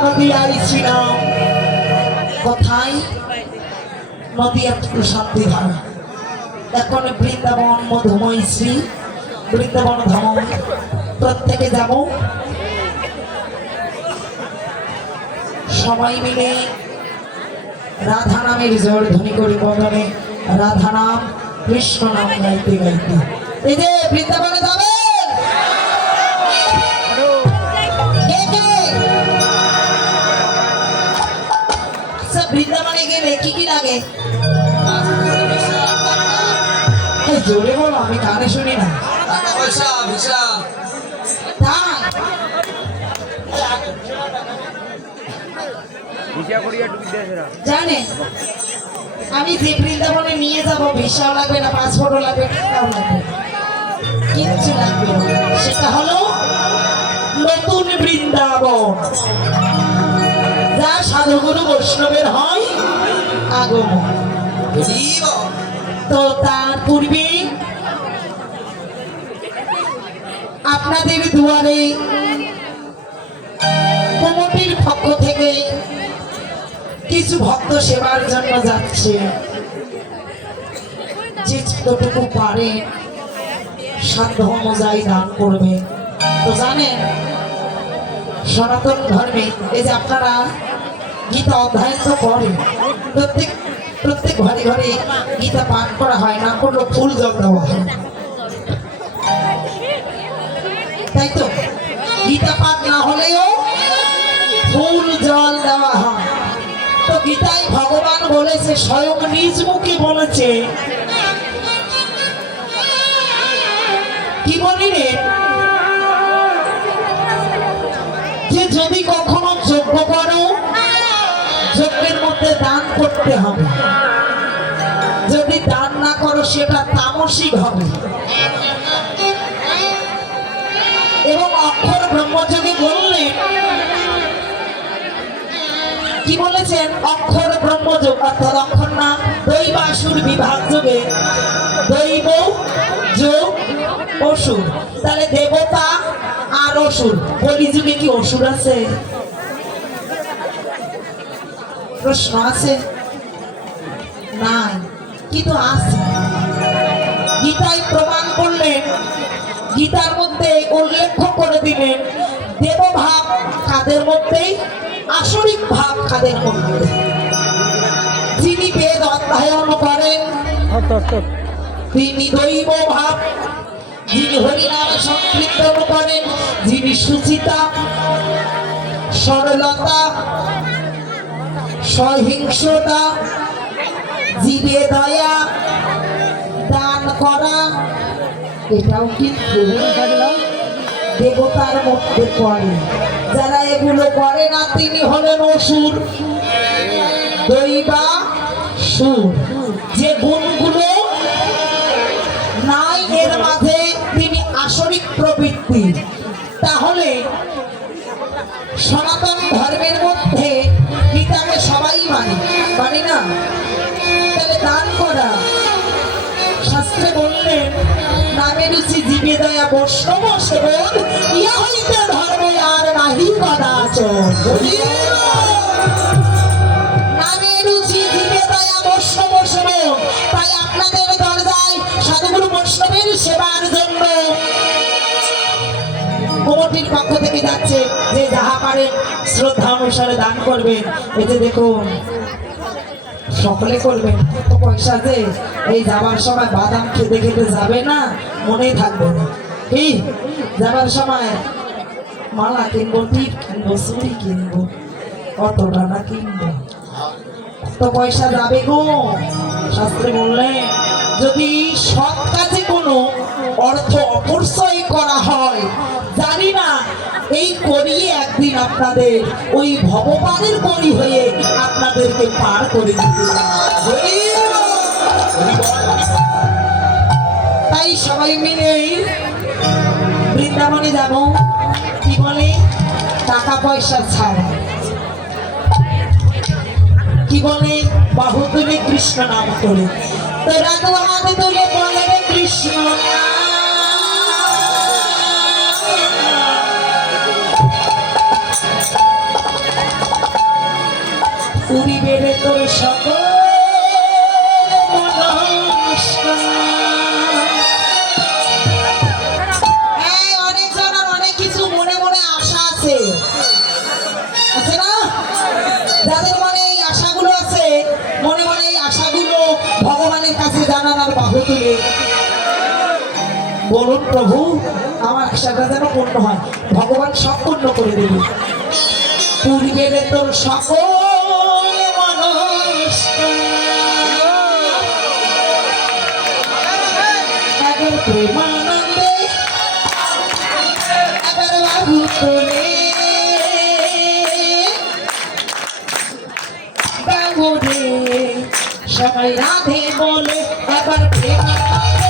নদী আইছিলাম কোথায় নদী একটু শান্তি ধারা এখন বৃন্দাবন মধুময় শ্রী বৃন্দাবন ধাম প্রত্যেকে যাব সবাই মিলে রাধা নামের জোর ধ্বনি করি বদনে রাধা নাম কৃষ্ণ নাম গাইতে গাইতে এই যে বৃন্দাবনে যাবে বৃন্দাবনে গেলে কি কি লাগে জোরে বলো আমি কানে শুনি না টাকা পয়সা ভিসা জানেন আমি যে বৃন্দাবনে নিয়ে যাব ভিসাও লাগবে না পাসপোর্টও লাগবে টাকাও লাগবে কিচ্ছু লাগবে না সেটা হলো নতুন বৃন্দাবন যা সাধুগুরু বৈষ্ণবের হয় আগমন তো তার পূর্বে আপনাদের দুয়ারে কমিটির পক্ষ থেকে কিছু ভক্ত সেবার জন্য যাচ্ছে যে যতটুকু পারে সাধ্য অনুযায়ী দান করবে তো জানেন সনাতন ধর্মে এই যে আপনারা গীতা অধ্যয়ন তো করেন প্রত্যেক ঘরে ঘরে গীতা পাঠ করা হয় না করলে ফুল জল দেওয়া হয় তাই তো গীতা পাঠ না হলেও ফুল জল দেওয়া হয় তো গীতায় ভগবান বলেছে স্বয়ং নিজ মুখে বলেছে কি বলিলেন যে যদি কখনো যজ্ঞ করো যজ্ঞের মধ্যে দান করতে হবে যদি দান না করো সেটা তামসিক হবে এবং অক্ষর ব্রহ্মযোগী বললেন কি বলেছেন অক্ষর ব্রহ্মযোগ অর্থাৎ অক্ষর না দৈবাসুর বিভাগ যোগে দৈব যোগ অসুর তাহলে দেবতা আর অসুর কলিযুগে কি অসুর আছে প্রশ্ন আছে নাই কিন্তু আছে গীতায় প্রমাণ করলেন গীতার মধ্যে উল্লেখ করে দিলেন দেবভাব কাদের মধ্যে আসরিক ভাব কাদের মধ্যে যিনি বেদ অধ্যয়ন করেন তিনি দৈব ভাব যিনি হরিনামে সংকীর্তন করেন যিনি সুচিতা সরলতা সহিংসতা জীবে দয়া দান করা এটাও কিন্তু দেবতার মধ্যে করে যারা এগুলো করে না তিনি হলেন অসুর দৈবাসুর যে গুণগুলো নাই এর মাঝে তিনি আসরিক প্রবৃত্তি তাহলে সনাতন ধর্মের মধ্যে গীতাকে সবাই মানি না তাহলে দান করা শাস্ত্রে বললেন নামে রুচি জীবে দয়া বৈষ্ণব সেবন ইয়া হইতে ধর্মে আর নাহি কদাচন নামে রুচি জীবে দয়া বৈষ্ণব সেবন তাই আপনাদের দরজায় সাধুগুরু বৈষ্ণবের সেবার জন্য কমিটির পক্ষ থেকে যাচ্ছে যে যাহা পারেন শ্রদ্ধা অনুসারে দান করবেন এতে দেখুন সকলে করবেন তো পয়সা যে এই যাবার সময় বাদাম খেতে খেতে যাবে না মনেই থাকবে না এই যাবার সময় মালা কিনবো টিপ কিনবো চুড়ি কিনবো কত টাকা কিনবো তো পয়সা যাবে গো শাস্ত্রে বললেন যদি সৎ কাজে কোনো অর্থ অপচয় করা হয় জানি না এই করিয়ে একদিন আপনাদের ওই ভগবানের করি হয়ে আপনাদেরকে পার করে দিতে তাই সবাই মিলে বৃন্দাবনে যাব কি বলে টাকা পয়সা ছাড়া কি বলে বাহু তুলে কৃষ্ণ নাম করে তো রাধু হাত তুলে বলে রে কৃষ্ণ রে তোর সকল মনস্কার। এই অনেক জনের অনেক কিছু মনে মনে আশা আছে, আছে না? যাদের মনে এই আশাগুলো আছে, মনে মনে এই আশাগুলো ভগবানের কাছে জানানোর বাহু তুলে বলুন, প্রভু আমার আশাটা যেন পূর্ণ হয়। ভগবান সব পূর্ণ করে দেবে। পূর্বের তোর সকল মনস্কার এবার প্রেমানন্দে এবার বাহু তুলে গাবো রে, সবাই রাধে বলে এবার প্রেমানন্দে।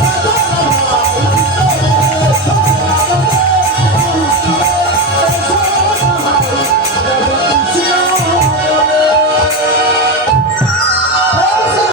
Thank you.